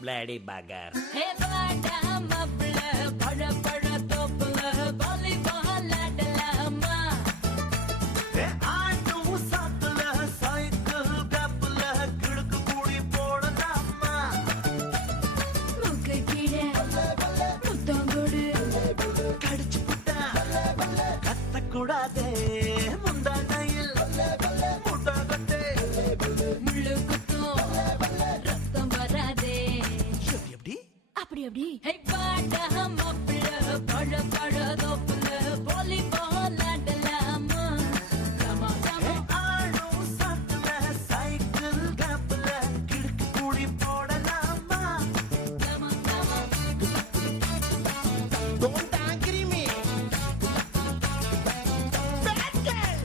Bloody bugger. Hey, bada mabla, bada bada topla, volleyball adalama. Hey, I know satla, cycle gapla, kidku kudi podalama. Mukka kide, mutangodu, kadichu putta, katta kudade, mundanayil, mutta katte, mullu kuttu, rastam varade. அப்படி அப்படி ஹே பாடா மப்ள பட பட தோப்ல வாலிபால் ஆடலாமா comma comma ஆனோ சட்ல சைக்கிள் கப்ல கிடுக்கு கூடி போடலாமா comma comma Don't agree me Bad girl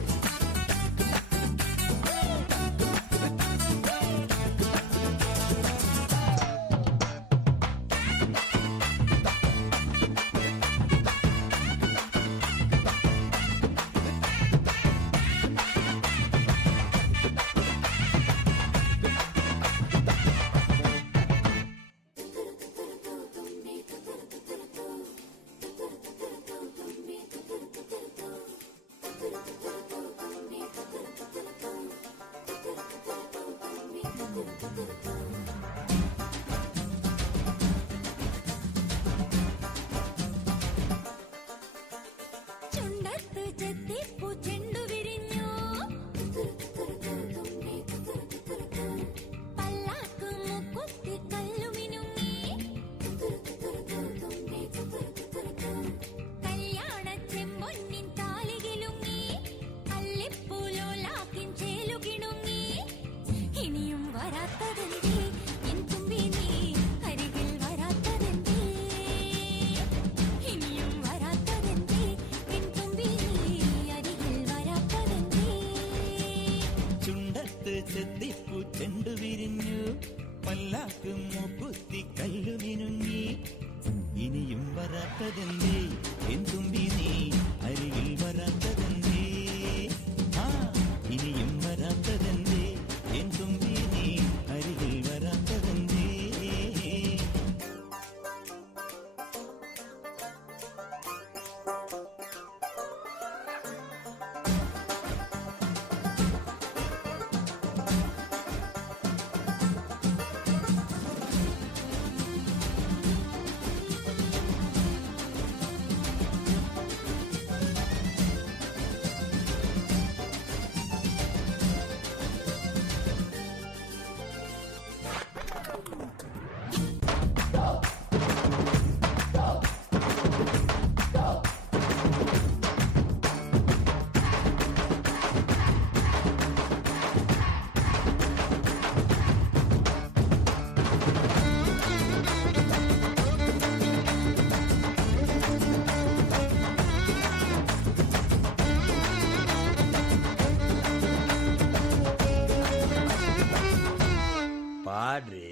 ചുണ്ടത്ത് ചെത്തിപ്പൂ ചെണ്ടു വിരിഞ്ഞു പല്ലാക്ക് മുക്കുത്തി കല്ലു മിനുങ്ങി കല്യാണ ചെമ്പൊന്നിൻ താലികിലുങ്ങി അല്ലിപ്പൂലോലാക്കിൻ ചേലുകിണുങ്ങി ഇനിയും വരാത്തതെന്തേ എൻ തുമ്പി നീ അരികിൽ വരാത്തതെന്തേ ഇനിയും വരാത്തതെന്തേ എൻ തുമ്പി നീ അരികിൽ വരാത്തതെന്തേ ചുണ്ടത്ത് ചെത്തിപ്പൂ ചെണ്ടു വിരിഞ്ഞു പല്ലാക്ക് മൂക്കുത്തി കല്ലു മിനുങ്ങി ഇനിയും വരാത്തതെന്തേ എൻ തുമ്പി നീ അരികിൽ വരാത്തതെന്തേ ഇനിയും വരാത്തതെന്തേ എൻ തുമ്പി നീ അരികിൽ വരാത്തതെന്തേ பாடுறி